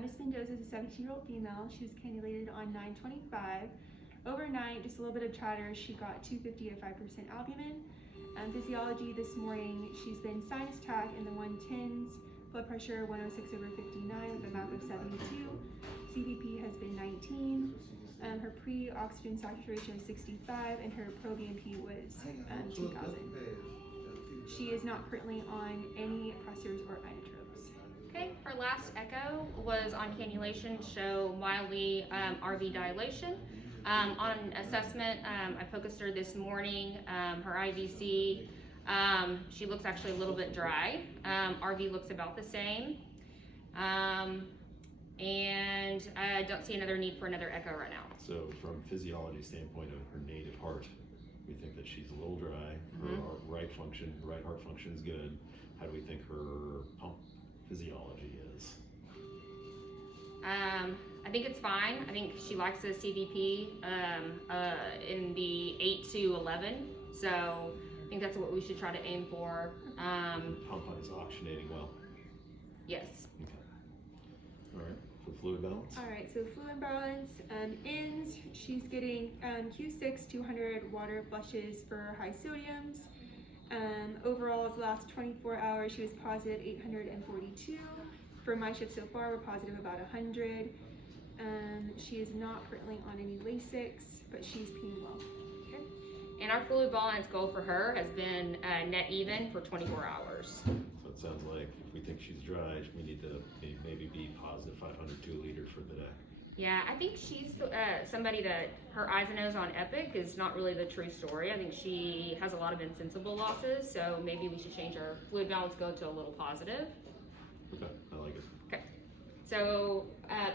Miss Mendoza is a 17-year-old female. She was cannulated on 9/25. Overnight, just a little bit of chatter, she got 250 to 5% albumin. Physiology this morning, she's been sinus tach in the 110s, blood pressure 106/59 with a MAP of 72. CVP has been 19. Her pre-oxygen saturation was 65 and her pro-BNP was 2,000. She is not currently on any pressors or inotropes. Okay, her last echo was on cannulation to show mildly RV dilation. On assessment, I focused her this morning. Her IVC, she looks actually a little bit dry. RV looks about the same. And I don't see another need for another echo right now. So from physiology standpoint of her native heart, we think that she's a little dry. Her right heart function is good. How do we think her pump physiology is? I think it's fine. I think she likes the CVP in the 8 to 11. So I think that's what we should try to aim for. Pump is oxygenating well. Yes. Okay. All right. For fluid balance? All right, so fluid balance ends. She's getting Q6 200 water flushes for high sodiums. Overall, the last 24 hours, she was positive 842. For my shift so far, we're positive about 100. She is not currently on any Lasix, but she's peeing well. Okay. And our fluid balance goal for her has been net even for 24 hours. So it sounds like if we think she's dry, we need to maybe be positive 502 liters for the day. Yeah, I think she's somebody that her eyes and nose on Epic is not really the true story. I think she has a lot of insensible losses, so maybe we should change our fluid balance go to a little positive. Okay, I like it. Okay, so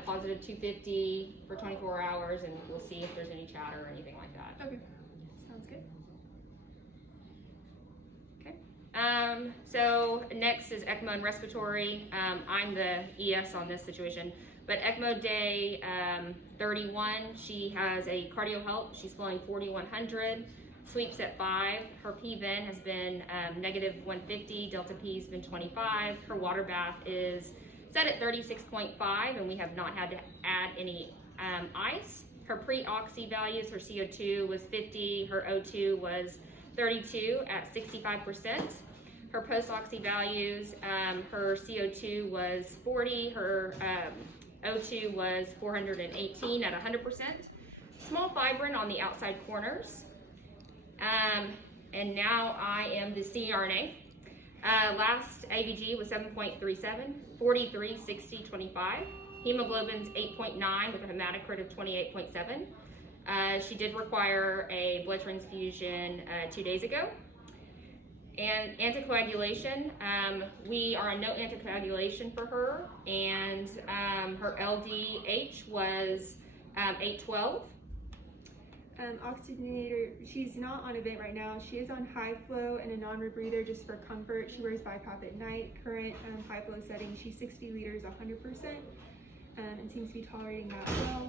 positive 250 for 24 hours, and we'll see if there's any chatter or anything like that. Okay, sounds good. Okay, so next is Ecmo and respiratory. I'm the ES on this situation, but Ecmo day 31, she has a cardio help. She's flowing 4,100, sweeps at 5. Her P-VEN has been negative 150, delta P has been 25. Her water bath is set at 36.5, and we have not had to add any ice. Her pre-oxy values, her CO2 was 50, her O2 was 32 at 65%. Her post-oxy values, her CO2 was 40, her O2 was 418 at 100%. Small fibrin on the outside corners. And now I am the cRNA. Last AVG was 7.37, 43, 60, 25. Hemoglobin's 8.9 with a hematocrit of 28.7. She did require a blood transfusion 2 days ago. And anticoagulation, we are on no anticoagulation for her, and her LDH was 812. Oxygenator, she's not on a vent right now. She is on high flow and a non-rebreather just for comfort. She wears BiPAP at night. Current high flow setting, she's 60 liters, 100%, and seems to be tolerating that well.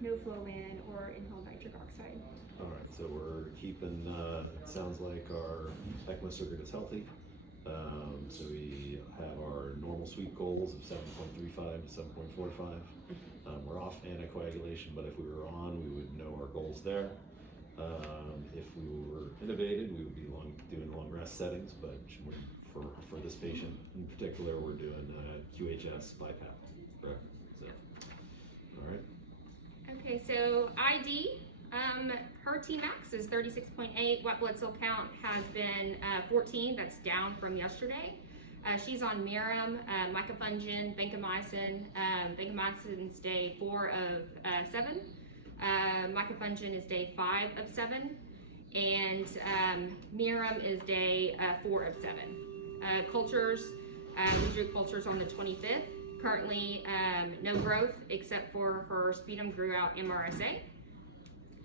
No flow in or inhaled nitric oxide. All right, so we're keeping, it sounds like our Ecmo circuit is healthy. So we have our normal sweep goals of 7.35 to 7.45. We're off anticoagulation, but if we were on, we would know our goals there. If we were intubated, we would be doing long rest settings, but for this patient in particular, we're doing QHS BiPAP, correct? So, all right. Okay, so ID, her Tmax is 36.8. White blood cell count has been 14. That's down from yesterday. She's on Mirum, micafungin, vancomycin. Vancomycin's day 4 of 7. Micafungin is day 5 of 7. And Mirum is day 4 of 7. Cultures, we drew cultures on the 25th. Currently, no growth except for her sputum grew out MRSA.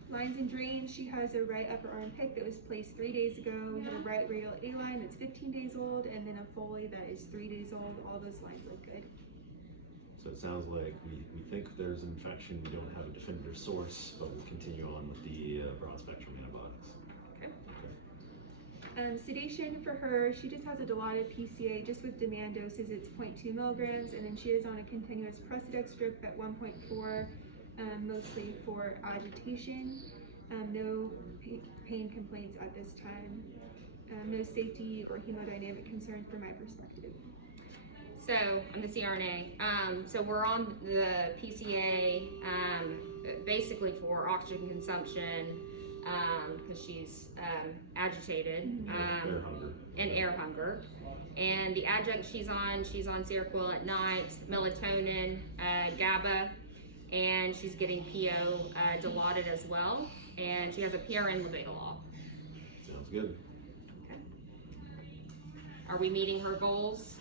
Lines and drains, she has a right upper arm pick that was placed 3 days ago. We have a right radial A line that's 15 days old, and then a Foley that is 3 days old. All those lines look good. So it sounds like we think there's an infection. We don't have a definitive source, but we'll continue on with the broad spectrum antibiotics. Okay. Sedation for her, she just has a Dilaudid PCA, just with demand doses, it's 0.2 milligrams, and then she is on a continuous Precedex drip at 1.4, mostly for agitation. No pain complaints at this time. No safety or hemodynamic concerns from my perspective. So on the CRNA, so we're on the PCA basically for oxygen consumption because she's agitated Air hunger. and air hunger. And the adjunct she's on Seroquel at night, melatonin, GABA, and she's getting PO Dilaudid as well. And she has a PRN labetalol. Sounds good. Okay. Are we meeting her goals?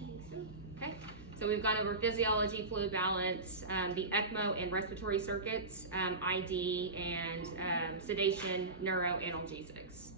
I think so. Okay, so we've gone over physiology, fluid balance, the Ecmo and respiratory circuits, ID, and sedation, neuro, analgesics.